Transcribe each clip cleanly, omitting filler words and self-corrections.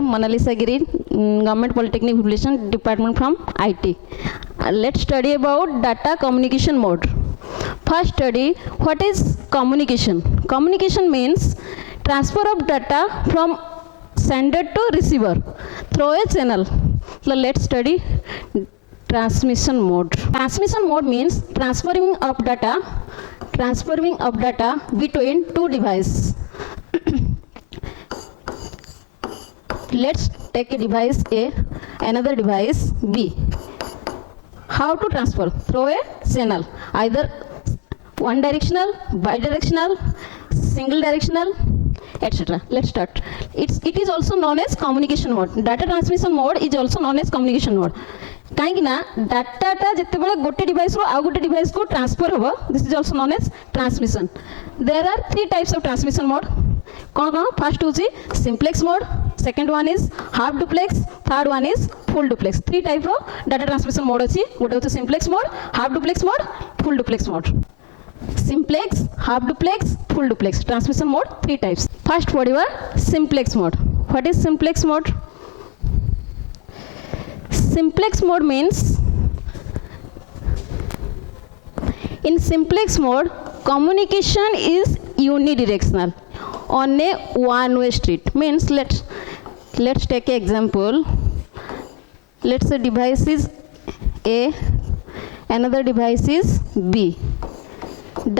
Monalisa Giri, Government Polytechnic Bhubaneswar, Department from IT. Let's study about data communication mode. First study, what is communication? Communication means transfer of data from sender to receiver through a channel. So let's study transmission mode. Transmission mode means transferring of data between two devices. Let's take a device A, another device B. How to transfer? Through a channel, either one directional, bidirectional, single directional, etc. Let's start. It is also known as communication mode. Data transmission mode is also known as communication mode. कहीं ना data जितेबाला गोटे device रो आउ गोटे device को transfer होबो, this is also known as transmission. There are three types of transmission mode. कौन कौन? First होची simplex mode, second one is half duplex, third one is full duplex. Three type रो data transmission mode अछि. गोटे होची simplex mode, half duplex mode, full duplex mode. Simplex, half duplex, full duplex transmission mode three types. फर्स्ट पढ़िबा simplex mode. What is simplex mode? Simplex mode means, in simplex mode communication is unidirectional on a one-way street. Means let's take an example. Let's say device is A, another device is B.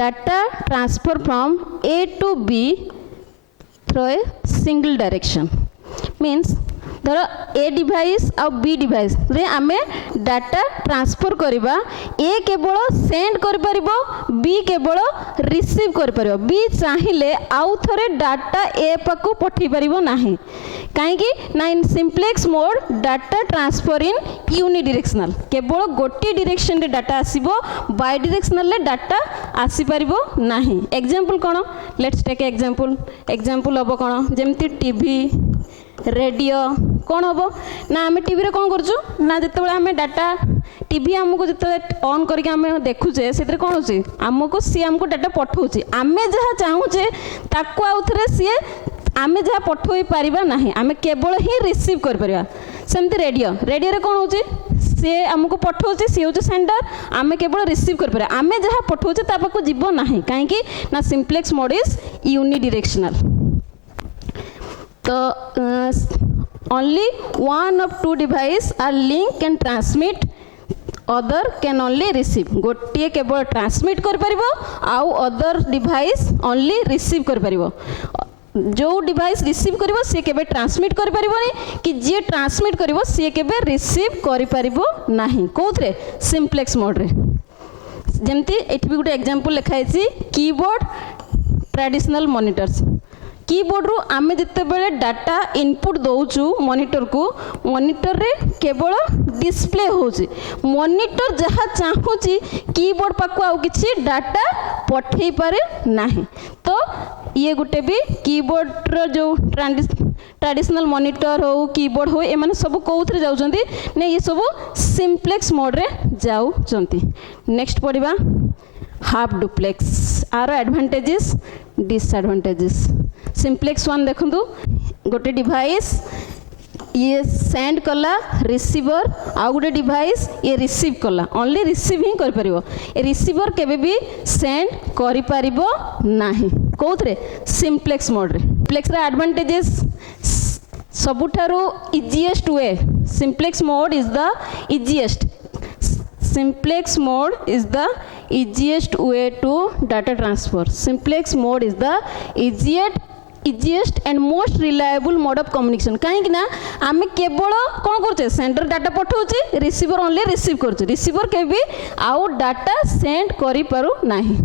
Data transfer from A to B through a single direction. Means धर A device आ B device रे आमे data transfer करबा. ए केवल send कर परिबो, B केवल receive कर परिबो. B चाहिले आउ थरे डाटा ए पाकु पठै परिबो नाही. काहे कि ना in simplex mode data transfer in unidirectional. केवल गोटे डायरेक्शन रे डाटा आसीबो, बाय डायरेक्शनल रे डाटा आसी परिबो नाही. एग्जांपल कोन? Let's take example. एग्जांपल अब कोन? जेमति टीवी, रेडियो कौन हम ना आम टीवी रे कौन करचु ना जिते आम डाटा टीवी आमको जिते ऑन करके आम देखुचे से कौन होची आमको सी आमको डाटा पठाऊँच. आम जहाँ चाहूचे ताको आउ थे सी आम जहाँ पठई पारिबा नाही, आम केवल ही रिसीव कर परिबा. सेमती रेडियो, रेडियो रे कौन होची सी आमको पठाऊँच, सी हूँ सेंडर, आम केवल रिसीव कर परिबा. आम जहाँ पठाऊचे ता पाखु जीव नाही. कहीं ना simplex mode is unidirectional. So only one of two device are link can transmit, other can only receive. गोटे केवल ट्रांसमिट कर परिबो आउ अदर डिवाइस ओनली रिसीव कर परिबो. जो डिवाइस रिसीव करिवो से केबे ट्रांसमिट कर परिबोनी कि जे ट्रांसमिट करिवो से केबे रिसीव करि परिबो नाही. कोथरे? सिंप्लेक्स मोड रे. जेमती एठी भी गोटे एग्जांपल लिखाई छी कीबोर्ड ट्रेडिशनल मॉनिटर्स. कीबोर्ड रु आमे जिते बेले डाटा इनपुट दौचु मॉनिटर को, मॉनिटर रे केवल डिस्प्ले होची. मॉनिटर जहाँ चाहूची कीबोर्ड पाखु आउ किछि डाटा पठेई पारे नाही. तो ये गुटे भी कीबोर्ड रो जो ट्रेडिशनल मॉनिटर हो, कीबोर्ड हो, एमाने सब कोउथरे जाउचंती ने ये सब सिंप्लेक्स मोड रे जाउचंती. नेक्स्ट पढ़िबा हाफ डुप्लेक्स. आर एडवांटेजेस, डिसएडवांटेजेस. सिंप्लेक्स वन देखंतु, गोटे डिवाइस ये सेंड कला रिसीवर, आउ गोटे डिवाइस ये रिसीव कला. ओनली रिसीव ही कर परिबो. ए रिसीवर केबे भी सेंड करि परिबो नाही. कोथरे? सिंप्लेक्स मोड रे. सिंप्लेक्स रे एडवांटेजेस सबुठारो easiest way. Simplex mode is the easiest. Simplex mode is the easiest way to data transfer. Simplex mode is the easiest and most reliable mode of communication. कहीं ना आम केवल कौन करचे sender data पठाऊचे, receiver only receive करचे. Receiver के भी आउ डाटा सेंड करि पारु नाही.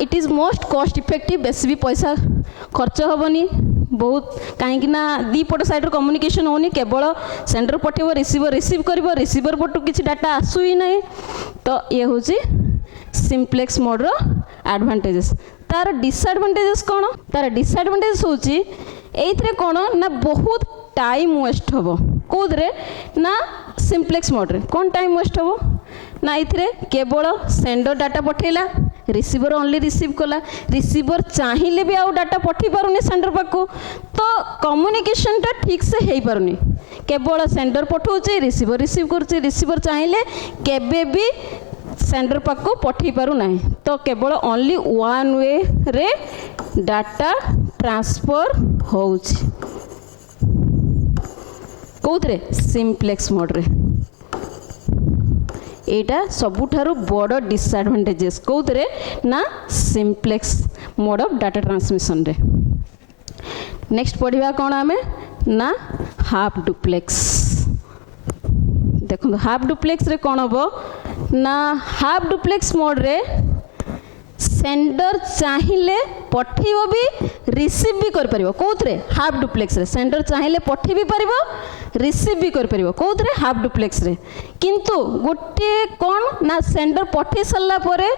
It is most cost effective. बेसी भी पैसा खर्च हेनी बहुत. कहीं ना दीपट साइड कम्युनिकेशन होनी, केवल सेंडर पठेब, रिसीवर रिसीव कर, रिसीवर पटू किसी डाटा आसू ही नहीं. तो ये हूँ सिंप्लेक्स मोड रो एडवांटेजेस. तार डिसएडवांटेजेस कौन? तार डिसएडवांटेजेस होची एइथरे कौन ना बहुत टाइम वेस्ट हम. कौदरे ना सिंप्लेक्स मोड रे कौन टाइम वेस्ट हम ना इथरे केवल सेंडर डाटा पठेला, रिसीवर ओनली रिसीव कला रिसीवर चाहिए भी आउ डाटा पठे पारुनी सेंडर पाखु तो कम्युनिकेशन टा ठीक से हो पारुनी केवल सेंडर पठाऊे रिसीवर रिसीव कर रिसीवर चाहिए केबे भी सेंडर पाखु पठे पारु ना तो केवल ओनली वन वे रे डाटा ट्रांसफर होउछि कौतरे सिंप्लेक्स मोड रे एटा सबुठारु बड़ डिसएडवांटेजेस कौतरे ना simplex mode of data transmission रे नेक्स्ट पढ़िबा कोन आमे ना हाफ डुप्लेक्स देखो हाफ डुप्लेक्स रे कोन हबो ना हाफ डुप्लेक्स मोड रे सेंडर चाहिए पठेब भी रिसीव भी कर परिबो कौतरे हाफ डुप्लेक्स रे सेंडर चाहिए पठे भी परिबो रिसीव भी कर परिबो कौतरे हाफ डुप्लेक्स रे किंतु गोटे कौन ना सेंडर पठे सारा परे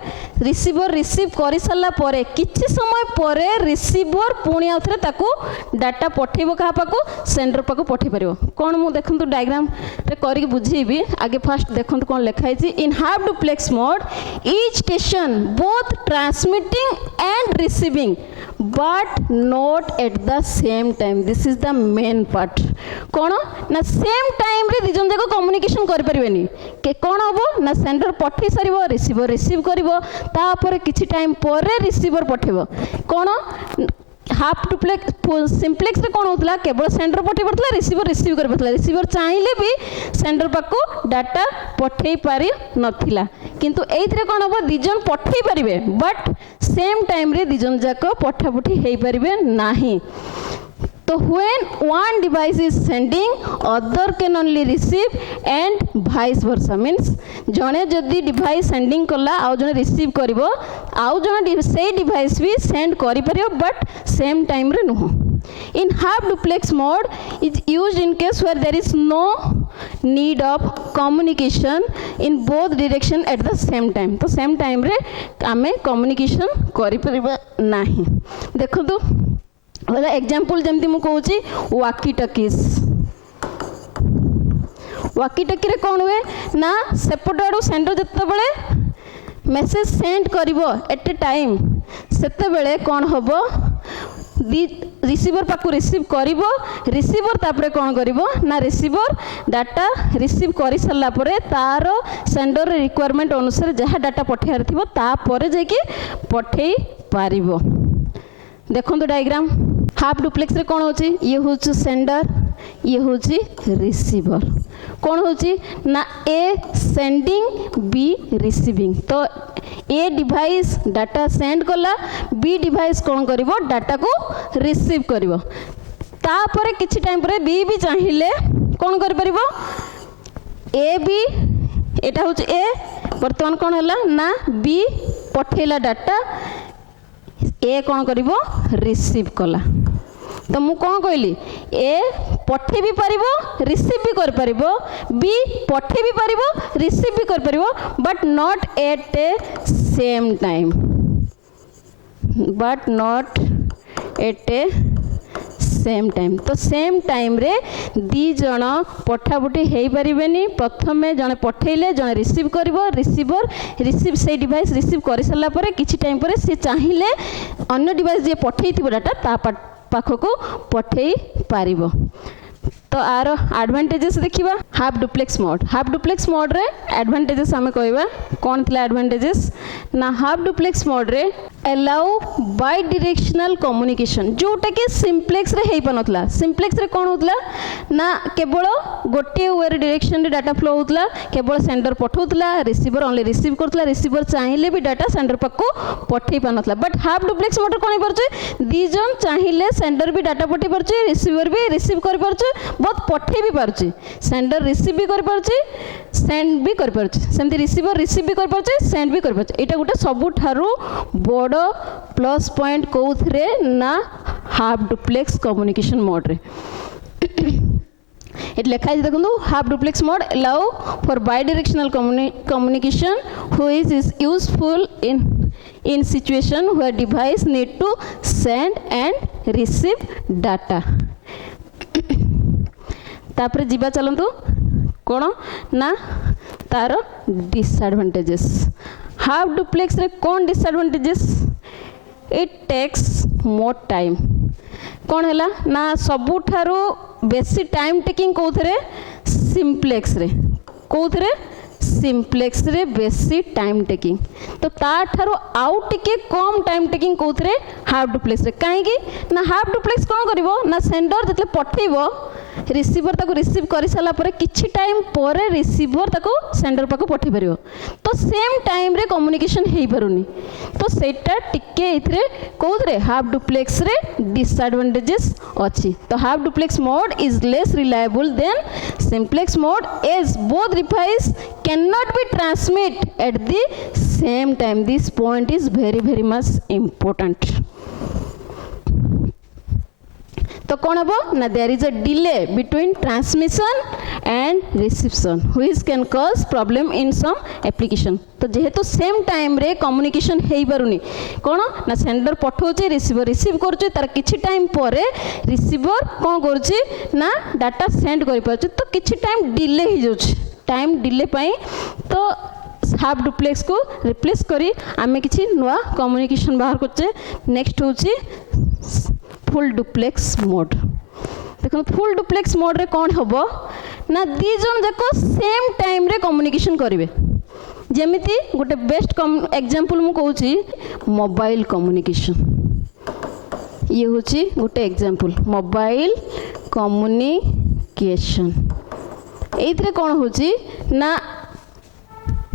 रिसीवर रिसीव कर सारा परे किछि समय परे रिसीवर पुणी आउ थरे ताकू डाटा पठेबो कहा पाकू सेंडर पाकू पठे परिबो कौन मु देखंतु डायग्राम रे करिक बुझेबी आगे फास्ट देखंतु कोन लिखा है in half duplex mode each station both transmitting and receiving but not at the same time this is the main part कौन ना सेम टाइम रे दिजन जाको कम्युनिकेशन कर परिबेनी के कौन हबो ना सेंडर पठे सारिबो रिसीवर रिसीव करिवो तापर किछि टाइम परे रिसीवर पठेबो कौन हाफ डुप्लेक्स सिंप्लेक्स रे कौन होतला केवल सेंडर पठे पड़तला रिसीवर रिसीव कर पड़तला रिसीवर चाहिए भी सेंडर पाको डाटा पठे पारि नथिला किंतु एइथरे कौन हबो दिजन पठे परिबे बट सेम टाइम रे दिजन जाको पठा पठी हेई परिबे नाही तो when one device is sending other can only receive and vice versa means जने जदि डिवाइस सेंडिंग कला आउ जने रिसीव करिवो आउ जने से डिवाइस भी सेंड करि परियो बट सेम टाइम रे नुह in half duplex mode is used in case where there is no need of communication in both direction at the same time तो सेम टाइम रे आमे कम्युनिकेशन करि परिबा नाही देखो तो एग्जांपल जमती मु कहूची वाकी टकीज वाकी टकी रे कोन हुए ना सेपट आडू सेंडर जत्ते बेले मेसेज सेंड करिवो एट ए टाइम सेते बेले कोन हबो रिसीवर पाकु रिसीव करिवो रिसीवर तापरे कोन करिवो ना रिसीवर डाटा रिसीव करि सल्ला परे तार सेंडर रिक्वायरमेंट अनुसार जहा डाटा पठेयार थिबो ता परे जे कि पठेई पारिवो देखो तो डायग्राम हाफ डुप्लेक्स रे कौन होची ये होची सेंडर ये होची रिसीवर कौन होची ना ए सेंडिंग बी रिसीविंग तो ए डिवाइस डाटा सेंड कला बी डिवाइस कौन करिवो डाटा को रिसीव करिवो तापरे किछि टाइम परे बी भी चाहिए कौन कर परिवो ए बी एटा होची ए वर्तमान कौन होला ना बी पठेला डाटा ए कौन करिवो रिसीव कला तो मु कौन कहली ए पठे भी पारिबो रिसीव भी कर पारिबो बी पठे भी पारिबो रिसीव भी कर पारिबो but not at a same time but not at a same time तो सेम टाइम रे दी जण पठापुठी हेई परिबेनी प्रथमे जणे पठेइले जणे रिसीव करिवो रिसीवर रिसीव से डिवाइस रिसीव करि सल्ला परे किछि टाइम परे से चाहिए अन्य डिवाइस जे पठेइथिबो डाटा ता पाखको पठेई पारिबो तो आर एडवांटेजेस देखिबा हाफ डुप्लेक्स मोड रे एडवांटेजेस हमें कहबा कोन थला एडवांटेजेस ना हाफ डुप्लेक्स मोड रे अलाउ बाय डायरेक्शनल कम्युनिकेशन जोटा कि सिंप्लेक्स रे हेई पनतला सिंप्लेक्स रे कोन होतला ना केवल गोटे वे डायरेक्शन रे डाटा फ्लो होतला केवल सेंडर पठौतला रिसीवर ओनली रिसीव करतला रिसीवर चाहिए भी डाटा सेंडर पाको पठेई पनतला बट हाफ डुप्लेक्स मोड कोन परचे दी जन चाहिए सेंडर भी डाटा पठेई परचे रिसीवर भी रिसीव कर परचे बहुत पठे भी पार्ची सेंडर रिसीव भी कर पार्ची सेंड भी कर पार्ची सेमती रिसीवर रिसीव भी कर पार्ची सेंड भी कर पार्ची एटा गोटे सबुठारु बड़ प्लस पॉइंट कोउथरे ना हाफ डुप्लेक्स कम्युनिकेशन मोड रे it lekha is देखो half duplex mode allow for bidirectional communication which is useful in situation where device need to send and receive data तापर जीवा चलतु कौन ना तार डिसएडवांटेजेस हाफ डुप्लेक्स रे कौन disadvantages it takes more time कौन है ना सबुठारू बेसी टाइम टेकिंग कौथरे सिंप्लेक्स रे कौथरे सिंप्लेक्स रे बेसी टाइम टेकिंग तो ताठारू आउ टिके कम टाइम टेकिंग कौथरे हाफ डुप्लेक्स रे काहेकि ना हाफ डुप्लेक्स कौन करिवो ना सेंडर जतले पठेइबो रिसीवर ताको रिसीव कर सारा पर किछि टाइम पर रिसीवर ताको सेंडर पाक पठे पारिबो तो सेम टाइम रे कम्युनिकेशन हेई पारुनी तो सेटा टिके इथरे कोथरे हाफ डुप्लेक्स रे डिसएडवांटेजेस अछि तो half duplex mode is less reliable than simplex mode as both device can not be transmit at the same time this point is very much important तो कौन हम ना there is a delay between transmission and reception which can cause problem in some application तो जेहेतु same time रे communication हेई पारुनी कौन ना सेंडर पठाउचे रिसीवर रिसीव करूचे तार किछि टाइम पर रिसीवर कौन करूचे ना डाटा सेंड करि पारुचे तो किछि टाइम डिले हो जाउचे टाइम डिले पाई तो हाफ डुप्लेक्स को रिप्लेस करी आमे किछि नुआ कम्युनिकेशन बाहर करचे नेक्स्ट होची फुल डुप्लेक्स मोड देखो फुल डुप्लेक्स मोड रे कौन होबो ना दी जन जाको सेम टाइम रे कम्युनिकेशन करिवे जेमिति गोटे बेस्ट एग्जांपल मु कहूची मोबाइल कम्युनिकेशन ये होची गोटे एग्जांपल मोबाइल कम्युनिकेशन एइथरे कौन होची ना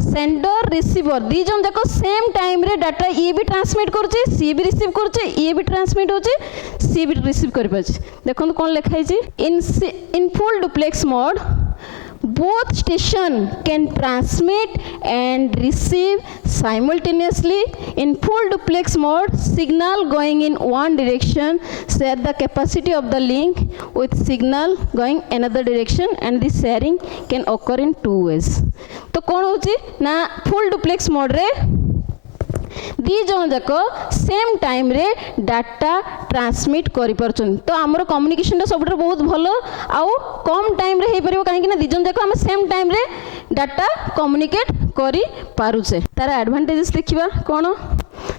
सेंडर रिसीवर दी जन जाको सेम टाइम रे डाटा ये भी ट्रांसमिट करछे सी भी रिसीव करछे ये भी ट्रांसमिट होछे सी भी रिसीव करि पाछे देखो कौन लिखाई छी in full duplex mode both station can transmit and receive simultaneously in full duplex mode signal going in one direction share the capacity of the link with signal going another direction and this sharing can occur in two ways तो कौन होची ना full duplex mode रे दी जन जाक same time रे data transmit करि परछन तो हमर कम्युनिकेशन टा सबटर बहुत भलो आउ कम टाइम रे हे परिबो काहे कि ना दी जन जाक हम सेम टाइम रे डाटा कम्युनिकेट करि पारुछे तार एडवांटेजेस देखिबा कोन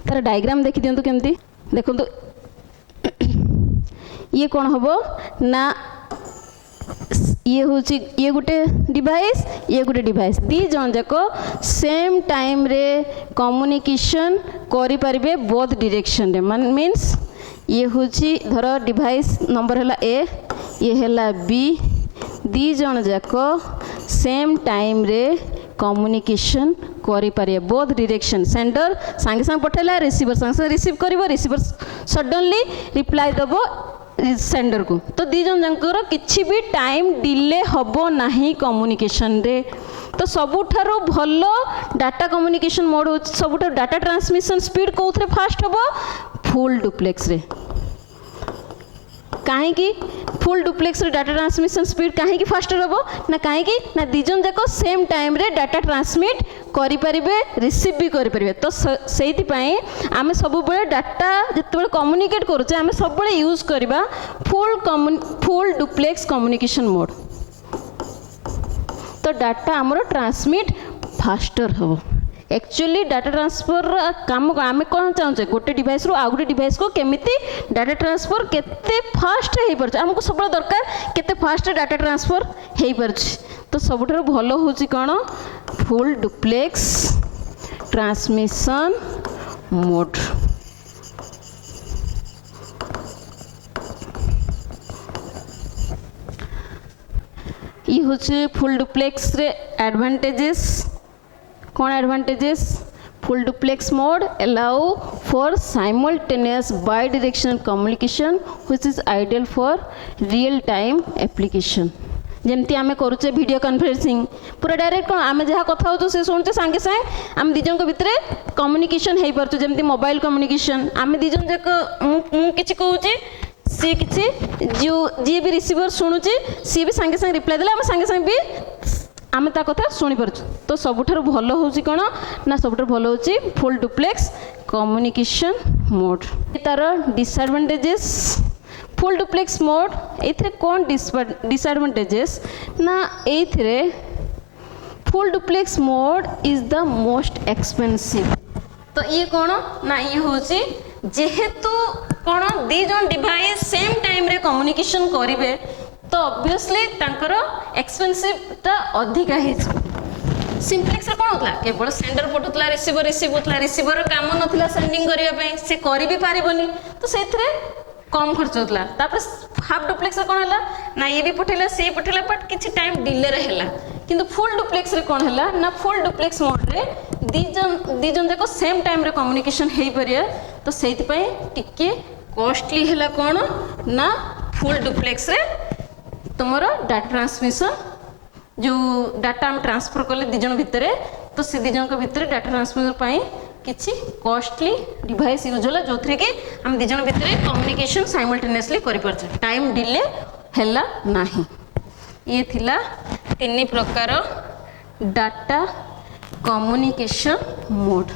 तार डायग्राम देखि दियंतु केमती देखंतु ये कौन हबो ना ये होची ये गोटे डिवाइस दी जन जाक सेम टाइम रे कम्युनिकेशन करि परिबे बोथ डायरेक्शन रे मीन्स ये होची धर डिवाइस नंबर हैला ए ये हैला बी दी जन जाक सेम टाइम रे कम्युनिकेशन करि पारे बोथ डायरेक्शन सेंडर संगे संग पठेला रिसीवर संगे संग रिसीव करिवो रिसीवर सडनली रिप्लाई दबो सेंडर को तो दी जन जंकर किछि भी टाइम डिले हबो नाही कम्युनिकेशन रे तो सबुठारो भलो डाटा कम्युनिकेशन मोड हो सबुठारो डाटा ट्रांसमिशन स्पीड कोथरे फास्ट हबो फुल डुप्लेक्स रे काहे कि फुल डुप्लेक्स रे डाटा ट्रांसमिशन स्पीड काहे कि फास्टर हबो ना काहे कि ना दी जन जाको सेम टाइम रे डाटा ट्रांसमिट करि परिबे रिसीव भी करि परिबे तो सेति पई आमे सब बेले डाटा जतबे कम्युनिकेट करूचे आमे सब बेले यूज करबा फुल डुप्लेक्स कम्युनिकेशन मोड तो डाटा हमरो ट्रांसमिट फास्टर हबो एक्चुअली डाटा ट्रांसफर काम आम कौन चाहूचे गोटे डिवाइस रू आ गोटे डिवाइस को केमिति डाटा ट्रांसफर केते फास्ट हो पारे आमको सब दरकार केते फास्ट डाटा ट्रांसफर हो पारे तो सबुठार भलो होची कौन फुल डुप्लेक्स ट्रांसमिशन मोड ये होची फुल डुप्लेक्स रे एडवांटेजेस कौन advantages full duplex mode allow for simultaneous bi-directional communication which is ideal for real time application जेमती आमे करूचे वीडियो कॉन्फ्रेंसिंग पूरा डायरेक्ट कौन आमे जहाँ कथा हो से शुणुचे सांगे सांगे आम दिजन को भितर कम्युनिकेशन हो पार्छ जेमती मोबाइल कम्युनिकेशन आमे दिजन जाक मु किछि कहूची सी किछि जो जी भी रिसीवर शुणुचे सी भी सांगे सांगे रिप्लाई देला आमे सांगे सांगे भी आमे ता कथा शुणी पारछु तो सबुठार भलो होची कोन ना सबुठार भलो होची फुल डुप्लेक्स कम्युनिकेशन मोड तार डिसएडवांटेजेस फुल डुप्लेक्स मोड एथरे कोन डिसएडवांटेजेस ना एथरे full duplex mode is the most expensive. तो ये कौन ना ये हूँ जेहेतु कौन दी जन डिवाइस सेम टाइम रे कम्युनिकेशन करेंगे तो ऑब्वियसली तांकर एक्सपेंसिवटा अधिका है। सिंप्लेक्स कौन होता केवल सेंडर पठुला रिसीवर रिसीव होता रिसीवर काम नाला सेंडिंग करने से कर भी पारबनी तो से कम खर्च होता। हाफ डुप्लेक्स कौन है ना ये भी पठेला से पठेला बट किसी टाइम डिले है किंतु फुल डुप्लेक्स कौन है ना फुल डुप्लेक्स मोड रे दीजन जाक सेम टाइम रे कम्युनिकेशन हो पारे तो से टिके कॉस्टली है कौन ना फुल डुप्लेक्स रे तुमर डाटा ट्रांसमिशन जो डाटा हम ट्रांसफर कले दिजन भितर तो से दिजन भितर डाटा ट्रांसफर किसी कॉस्टली डिवाइस यूज होला जो थे कि हम दिजन भितर कम्युनिकेशन साइमल्टेनियसली कर पारछे टाइम डिले हैला नाही। ये थिला तीन प्रकार डाटा कम्युनिकेशन मोड।